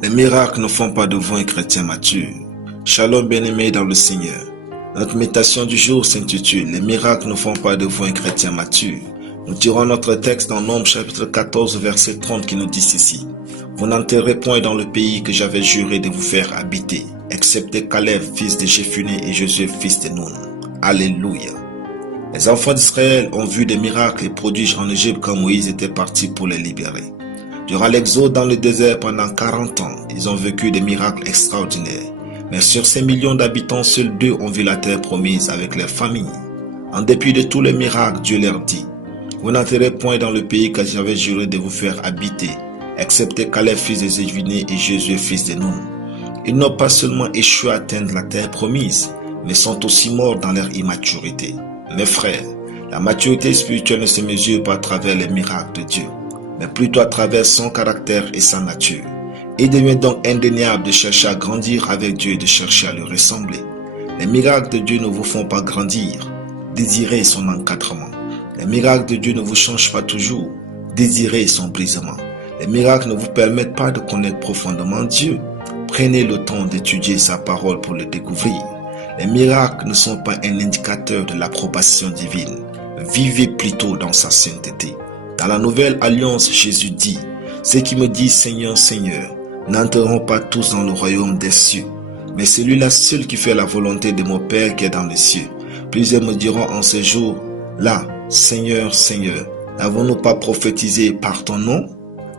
Les miracles ne font pas de vous un chrétien mature. Shalom bien-aimés dans le Seigneur. Notre méditation du jour s'intitule « Les miracles ne font pas de vous un chrétien mature ». Nous tirons notre texte dans Nombres chapitre 14 verset 30 qui nous dit ceci. « Vous n'entrerez point dans le pays que j'avais juré de vous faire habiter, excepté Caleb fils de Jephuné et Josué fils de Nun. » Alléluia. Les enfants d'Israël ont vu des miracles et prodiges en Égypte quand Moïse était parti pour les libérer. Durant l'exode dans le désert pendant 40 ans, ils ont vécu des miracles extraordinaires. Mais sur ces millions d'habitants, seuls 2 ont vu la terre promise avec leurs familles. En dépit de tous les miracles, Dieu leur dit, « Vous n'entrerez point dans le pays que j'avais juré de vous faire habiter, excepté Caleb fils de Jephuné et Josué fils de Nun. » Ils n'ont pas seulement échoué à atteindre la terre promise, mais sont aussi morts dans leur immaturité. Mes frères, la maturité spirituelle ne se mesure pas à travers les miracles de Dieu, mais plutôt à travers son caractère et sa nature. Il devient donc indéniable de chercher à grandir avec Dieu et de chercher à lui ressembler. Les miracles de Dieu ne vous font pas grandir. Désirez son encadrement. Les miracles de Dieu ne vous changent pas toujours. Désirez son brisement. Les miracles ne vous permettent pas de connaître profondément Dieu. Prenez le temps d'étudier sa parole pour le découvrir. Les miracles ne sont pas un indicateur de l'approbation divine. Vivez plutôt dans sa sainteté. Dans la nouvelle alliance, Jésus dit, « Ceux qui me disent Seigneur, Seigneur, n'entreront pas tous dans le royaume des cieux, mais celui-là seul qui fait la volonté de mon Père qui est dans les cieux. Plusieurs me diront en ces jours-là, Seigneur, Seigneur, n'avons-nous pas prophétisé par ton nom?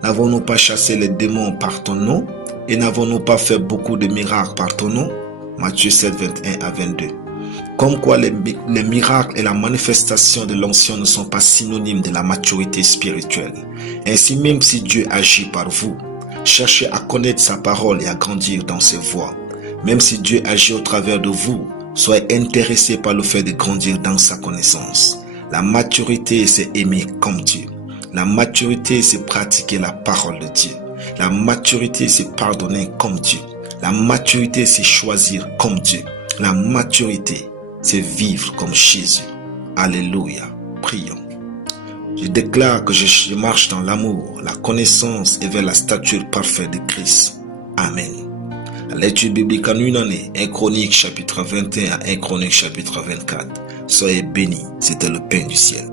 N'avons-nous pas chassé les démons par ton nom? Et n'avons-nous pas fait beaucoup de miracles par ton nom? » Matthieu 7, 21 à 22. Comme quoi les miracles et la manifestation de l'onction ne sont pas synonymes de la maturité spirituelle. Ainsi, même si Dieu agit par vous, cherchez à connaître sa parole et à grandir dans ses voies. Même si Dieu agit au travers de vous, soyez intéressés par le fait de grandir dans sa connaissance. La maturité, c'est aimer comme Dieu. La maturité, c'est pratiquer la parole de Dieu. La maturité, c'est pardonner comme Dieu. La maturité, c'est choisir comme Dieu. La maturité, c'est vivre comme Jésus. Alléluia. Prions. Je déclare que je marche dans l'amour, la connaissance et vers la stature parfaite de Christ. Amen. La lecture biblique en une année, 1 Chronique chapitre 21 à 1 Chronique chapitre 24. Soyez bénis, c'était le pain du ciel.